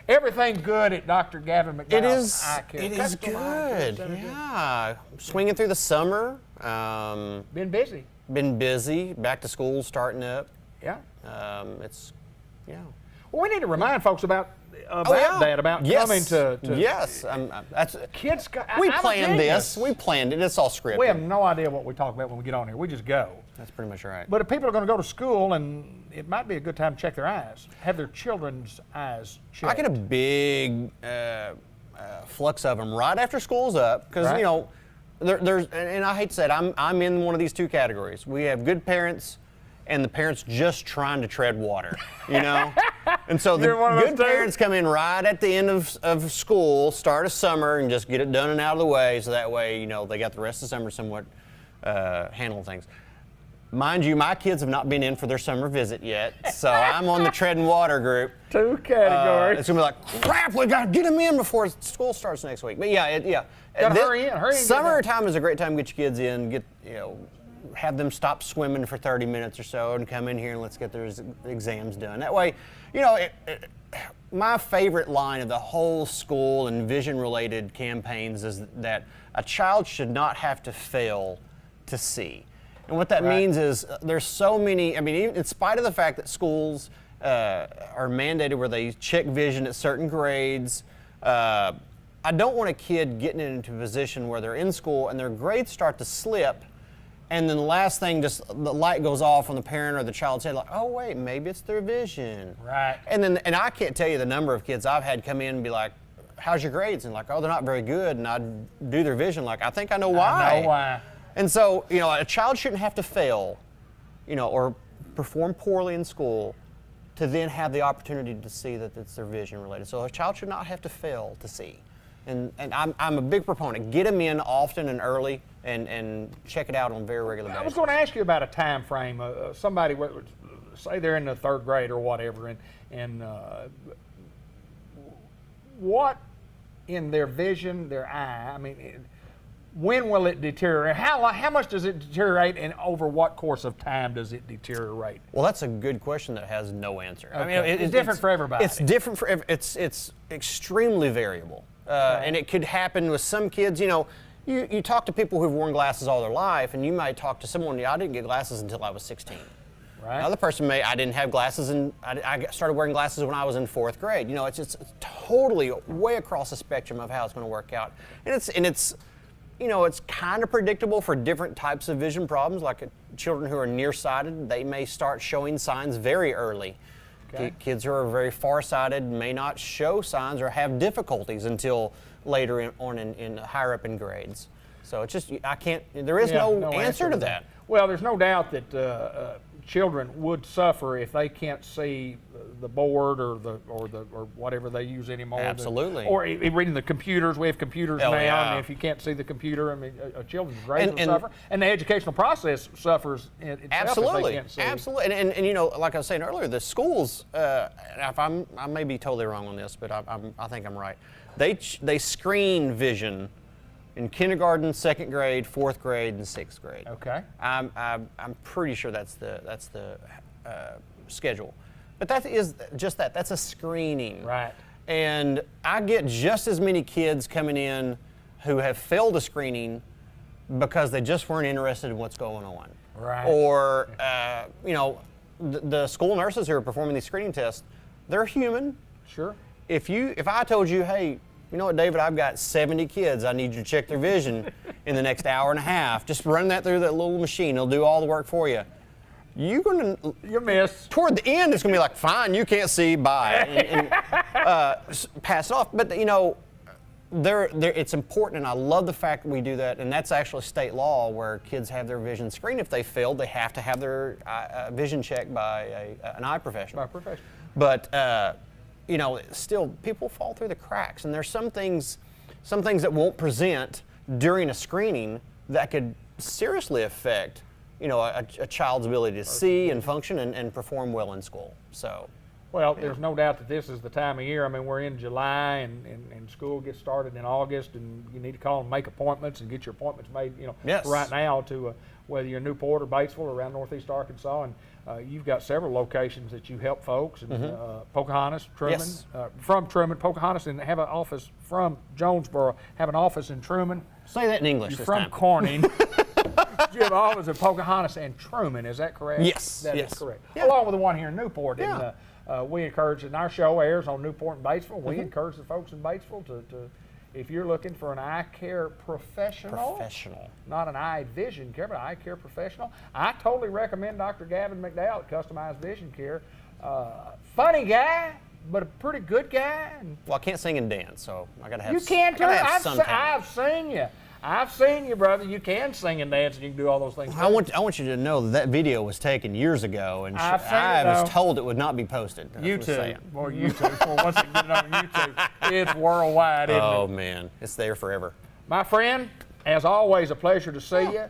Everything good at Dr. Gavin It McDowell's is. Eye Care. It is Custom eye care good. center. Yeah. Swinging through the summer. Been busy. Been busy. Back to school starting up. Yeah. It's, yeah. Well, we need to remind folks about yeah. that, about Yes. coming to Yes. That's. kids. We I'm a planned genius. this. We planned it. It's all scripted. We have no idea what we talk about when we get on here. We just go. That's pretty much right. But if people are going to go to school, and it might be a good time to check their eyes, have their children's eyes checked. I get a big flux of them right after school's up because Right. you know there's and I hate to say it, I'm in one of these two categories. We have good parents and the parents just trying to tread water, you know. And so the You're one of those good two? parents come in right at the end of school, start of summer, and just get it done and out of the way, so that way you know they got the rest of the summer somewhat handling things. Mind you, my kids have not been in for their summer visit yet, so I'm on the treading water group. Two categories. It's gonna be like, crap, we gotta get them in before school starts next week. But yeah, Gotta hurry in, hurry and get Summertime is a great time to get your kids in, have them stop swimming for 30 minutes or so and come in here and let's get their exams done. That way, my favorite line of the whole school and vision-related campaigns is that a child should not have to fail to see. And what that means is there's so many, in spite of the fact that schools are mandated where they check vision at certain grades, I don't want a kid getting into a position where they're in school and their grades start to slip, and then the last thing, just the light goes off on the parent or the child's head, like, oh wait, maybe it's their vision. Right. And I can't tell you the number of kids I've had come in and be like, how's your grades? And like, oh, they're not very good. And I do their vision, like, I think I know why. I know why. And so, a child shouldn't have to fail, or perform poorly in school to then have the opportunity to see that it's their vision related. So a child should not have to fail to see. And I'm a big proponent. Get them in often and early and check it out on a very regular basis. I was going to ask you about a time frame. Somebody, say they're in the third grade or whatever, and what in their vision, their eye, when will it deteriorate? How much does it deteriorate, and over what course of time does it deteriorate? Well, that's a good question that has no answer. Okay. It's different for everybody. It's different for it's extremely variable, and it could happen with some kids. You talk to people who've worn glasses all their life, and you might talk to someone. I didn't get glasses until I was 16. Right. Another person I didn't have glasses, and I started wearing glasses when I was in 4th grade. It's totally way across the spectrum of how it's going to work out, and it's kind of predictable for different types of vision problems. Like children who are nearsighted, they may start showing signs very early. Okay. Kids who are very farsighted may not show signs or have difficulties until later on in higher up in grades. So it's just there is no answer to that. Well, there's no doubt that children would suffer if they can't see the board or whatever they use anymore. Absolutely. Or reading the computers. We have computers now, and if you can't see the computer, a children's grades will suffer, and the educational process suffers itself absolutely. if they can't see. Absolutely. And like I was saying earlier, the schools. I may be totally wrong on this, but I think I'm right. They screen vision in kindergarten, 2nd grade, 4th grade, and 6th grade. Okay. I'm pretty sure that's the schedule, but that is just that. That's a screening. Right. And I get just as many kids coming in who have failed a screening because they just weren't interested in what's going on. Right. Or the school nurses who are performing these screening tests, they're human. Sure. If I told you, hey, you know what, David, I've got 70 kids. I need you to check their vision in the next hour and a half. Just run that through that little machine. It'll do all the work for you. You miss. Toward the end, it's going to be like, fine, you can't see, bye, and pass it off. But, it's important, and I love the fact that we do that, and that's actually state law where kids have their vision screened. If they failed, they have to have their vision checked by an eye professional. But, still people fall through the cracks, and there's some things that won't present during a screening that could seriously affect a child's ability to see and function and perform well in school. So. Well, there's no doubt that this is the time of year. I mean, we're in July, and school gets started in August, and you need to call and make appointments and get your appointments made, Yes. right now to whether you're in Newport or Batesville or around Northeast Arkansas. And you've got several locations that you help folks, and Pocahontas, Truman, Yes. From Truman, Pocahontas, and have an office from Jonesboro, have an office in Truman. Say that in English You're this from time. Corning. You have an office in Pocahontas and Truman, is that correct? Yes, That is yes. correct. Yeah. Along with the one here in Newport. Yeah. And we encourage, and our show airs on Newport and Batesville. We encourage the folks in Batesville to if you're looking for an eye care professional, not an eye vision care, but eye care professional, I totally recommend Dr. Gavin McDowell at Customized Vision Care. Funny guy, but a pretty good guy. And Well, I can't sing and dance, so I gotta have. you can I too. gotta have some talent. I've seen you. I've seen you, brother. You can sing and dance, and you can do all those things. I want you to know that video was taken years ago, and I've seen I it, was though. told it would not be posted. That's what I'm saying. YouTube. Or YouTube. Well, once it gets on YouTube, it's worldwide, isn't Oh it? man, it's there forever. My friend, as always, a pleasure to see you.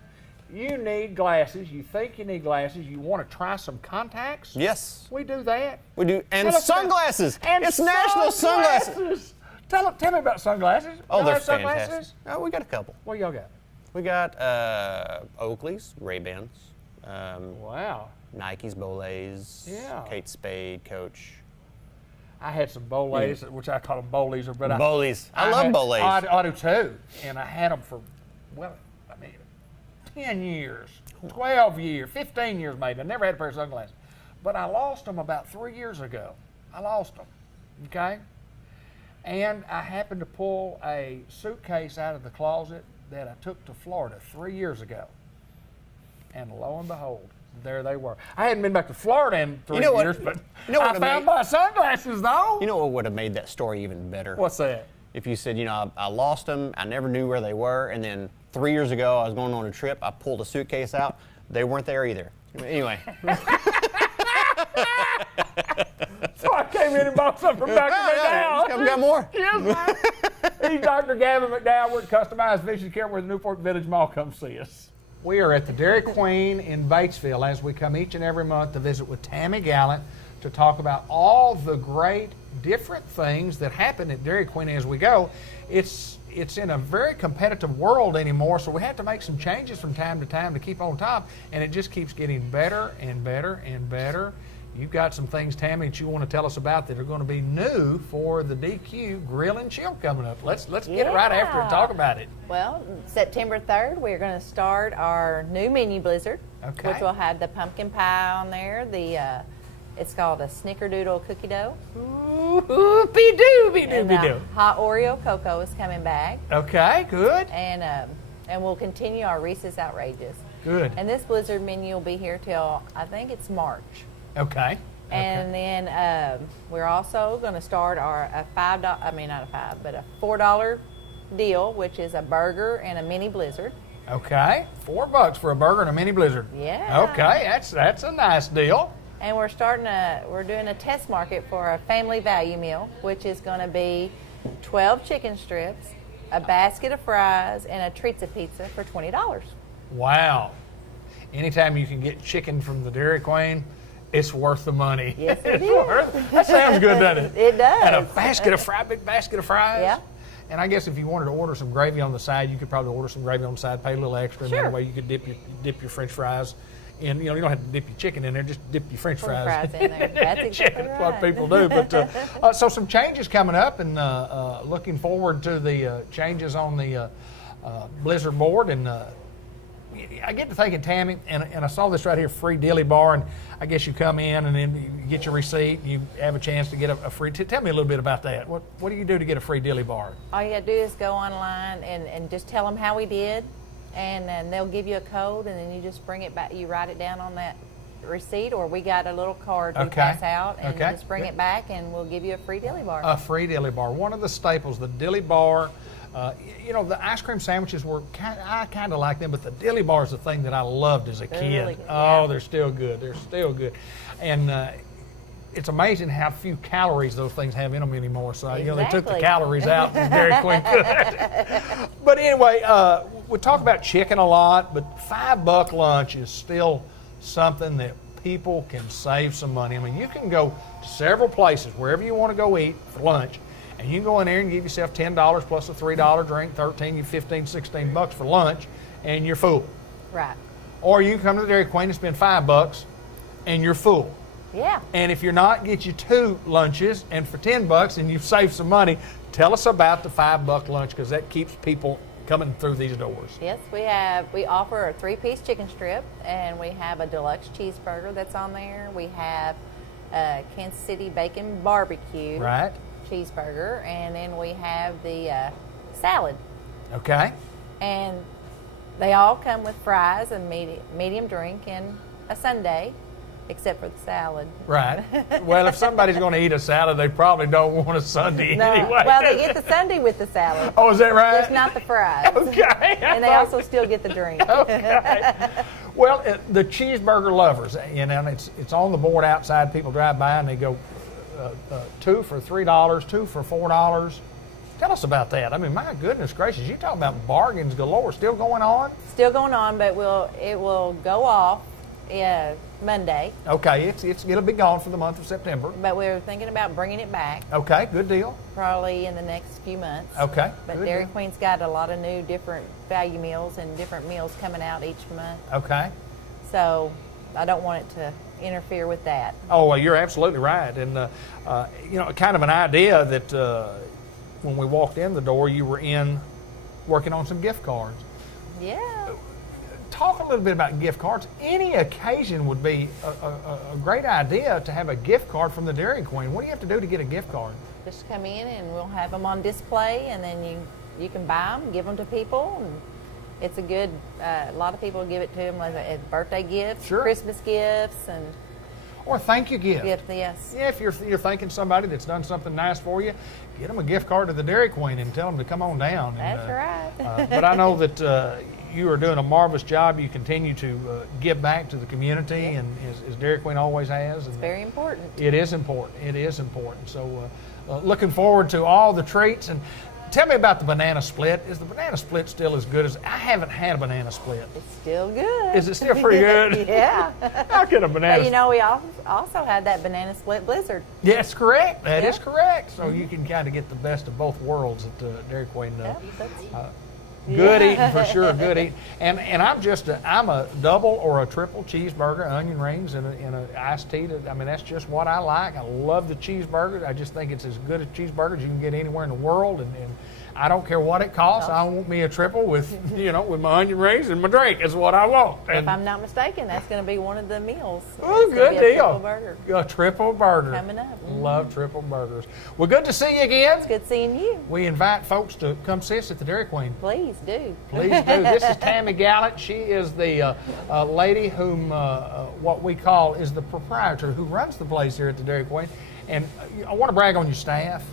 You need glasses. You think you need glasses. You want to try some contacts? Yes, We do that. we do, and Tell us about- sunglasses. And it's National Sunglasses. Tell me about sunglasses. Oh, Y'all they're have sunglasses? fantastic. Oh, we got a couple. What y'all got? We got Oakley's, Ray-Bans, Wow. Nike's, Bolays, Yeah. Kate Spade, Coach. I had some Bolays, which I call them Bolies, but Bolays. I love Bolays. I do too, and I had them for 10 years, 12 years, 15 years maybe. I never had a pair of sunglasses, but I lost them about 3 years ago. I lost them, okay? And I happened to pull a suitcase out of the closet that I took to Florida 3 years ago, and lo and behold, there they were. I hadn't been back to Florida in 3 know what- years, but you know what I I found mean? my sunglasses though. You know what would have made that story even better? What's that? If you said, I lost them, I never knew where they were, and then 3 years ago I was going on a trip, I pulled a suitcase out, they weren't there either. Anyway. So I came in and bought some from Dr. McDowell. Come got more. Yes, sir. He's Dr. Gavin McDowell. We're at Customized Vision Care. We're at the Newport Village Mall. Come see us. We are at the Dairy Queen in Batesville as we come each and every month to visit with Tammy Gallant to talk about all the great different things that happen at Dairy Queen as we go. It's in a very competitive world anymore, so we have to make some changes from time to time to keep on top, and it just keeps getting better and better and better. You've got some things, Tammy, that you want to tell us about that are going to be new for the DQ Grill and Chill coming up. Let's get it right after and talk about it. Well, September 3rd, we're going to start our new mini blizzard, Okay. which will have the pumpkin pie on there. It's called a snickerdoodle cookie dough. Oopie-doobie And doobie-doo. hot Oreo cocoa is coming back. Okay, good. And we'll continue our Reese's Outrageous. Good. And this blizzard menu will be here till, I think it's March. Okay. And then we're also going to start a $4 deal, which is a burger and a mini blizzard. Okay. $4 for a burger and a mini blizzard. Yeah. Okay, that's a nice deal. And we're doing a test market for a family value meal, which is going to be 12 chicken strips, a basket of fries, and a treats of pizza for $20. Wow. Anytime you can get chicken from the Dairy Queen, it's worth the money. Yes, it It's is. worth- That sounds good, doesn't it? It does. And a basket of big basket of fries. Yeah. And I guess if you wanted to order some gravy on the side, you could probably order some gravy on the side, pay a little extra, and Sure. that way you could dip your French fries in. You don't have to dip your chicken in there; just dip your French French fries. fries in there. That's exactly Chicken, that's what right. people do. But so some changes coming up, and looking forward to the changes on the Blizzard board. And I get to thinking, Tammy, and I saw this right here, free dilly bar, and I guess you come in and then you get your receipt, and you have a chance to get a free. Tell me a little bit about that. What do you do to get a free dilly bar? All you got to do is go online and just tell them how we did, and then they'll give you a code, and then you just bring it back. You write it down on that receipt, or we got a little card we Okay. pass out, and Okay. you just bring Good. it back, and we'll give you a free dilly bar. A free dilly bar. One of the staples, the dilly bar. The ice cream sandwiches I kind of like them, but the dilly bar is the thing that I loved as a They're kid. really good, Oh, yeah. they're still good. They're still good. And it's amazing how few calories those things have in them anymore. So you know, they took the Exactly. calories out and Dairy Queen could. But anyway, we talk about chicken a lot, but $5 lunch is still something that people can save some money. I mean, you can go to several places, wherever you want to go eat for lunch, and you can go in there and give yourself $10 plus a $3 drink, 13, you 15, 16 bucks for lunch, and you're full. Right. Or you can come to the Dairy Queen and spend $5 and you're full. Yeah. And if you're not, get you 2 lunches, and for $10 and you've saved some money. Tell us about the $5 lunch, because that keeps people coming through these doors. Yes, we offer a 3-piece chicken strip, and we have a deluxe cheeseburger that's on there. We have a Kansas City bacon barbecue Right? cheeseburger, and then we have the salad. Okay. And they all come with fries, and medium drink, and a sundae, except for the salad. Right. Well, if somebody's going to eat a salad, they probably don't want a sundae No, anyway. well, they get the sundae with the salad. Oh, is that right? Just not the fries. Okay. And they also still get the drink. Okay. Well, the cheeseburger lovers, you know, it's on the board outside. People drive by and they go, 2 for $3, 2 for $4. Tell us about that. I mean, my goodness gracious, you talking about bargains galore. Still going on? Still going on, but it will go off Monday. Okay, it'll be gone for the month of September. But we're thinking about bringing it back Okay, good deal. probably in the next few months. Okay. But good Dairy deal. Queen's got a lot of new different value meals and different meals coming out each month. Okay. So I don't want it to interfere with that. Oh, well, you're absolutely right. And, you know, kind of an idea that when we walked in the door, you were working on some gift cards. Yeah. Talk a little bit about gift cards. Any occasion would be a great idea to have a gift card from the Dairy Queen. What do you have to do to get a gift card? Just come in and we'll have them on display, and then you can buy them, give them to people. And it's a good, a lot of people give it to them as birthday gifts, Sure. Christmas gifts, and Or a thank you gift. yes. Yeah, if you're thanking somebody that's done something nice for you, get them a gift card to the Dairy Queen and tell them to come on down. That's right. But I know that you are doing a marvelous job. You continue to give back to the community, and as Dairy Queen always has. It's very important. It is important. It is important. So looking forward to all the treats. And tell me about the banana split. Is the banana split still as good as... I haven't had a banana split. It's still good. Is it still pretty good? Yeah. How can a banana... But you know, we also had that banana split blizzard. Yes, correct. That is Yeah. correct. So you can kind of get the best of both worlds at Dairy Queen. Yeah, that's- Good Yeah. eating for sure. Good eating. And I'm a double or a triple cheeseburger, onion rings, and a iced tea. I mean, that's just what I like. I love the cheeseburgers. I just think it's as good a cheeseburger as you can get anywhere in the world. And I don't care what it costs. I want me a triple with with my onion rings and my drink is what I want. If And I'm not mistaken, that's going to be one of the meals. oh, It's gonna good be a deal. triple burger. A triple burger. Coming up. Love triple burgers. Well, good to see you again. It's good seeing you. We invite folks to come see us at the Dairy Queen. Please do. Please do. This is Tammy Gallant. She is the lady whom what we call is the proprietor who runs the place here at the Dairy Queen. And I want to brag on your staff.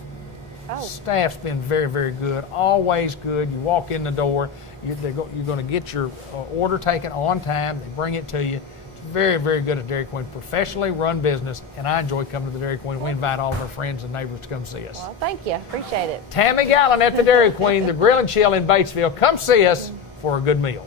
Oh. Staff's been very, very good. Always good. You walk in the door, you're going to get your order taken on time. They bring it to you. It's very, very good at Dairy Queen. Professionally run business, and I enjoy coming to the Dairy Queen. We invite all of our friends and neighbors to come see us. Well, thank you. Appreciate it. Tammy Gallant at the Dairy Queen, the Grill and Chill in Batesville. Come see us for a good meal.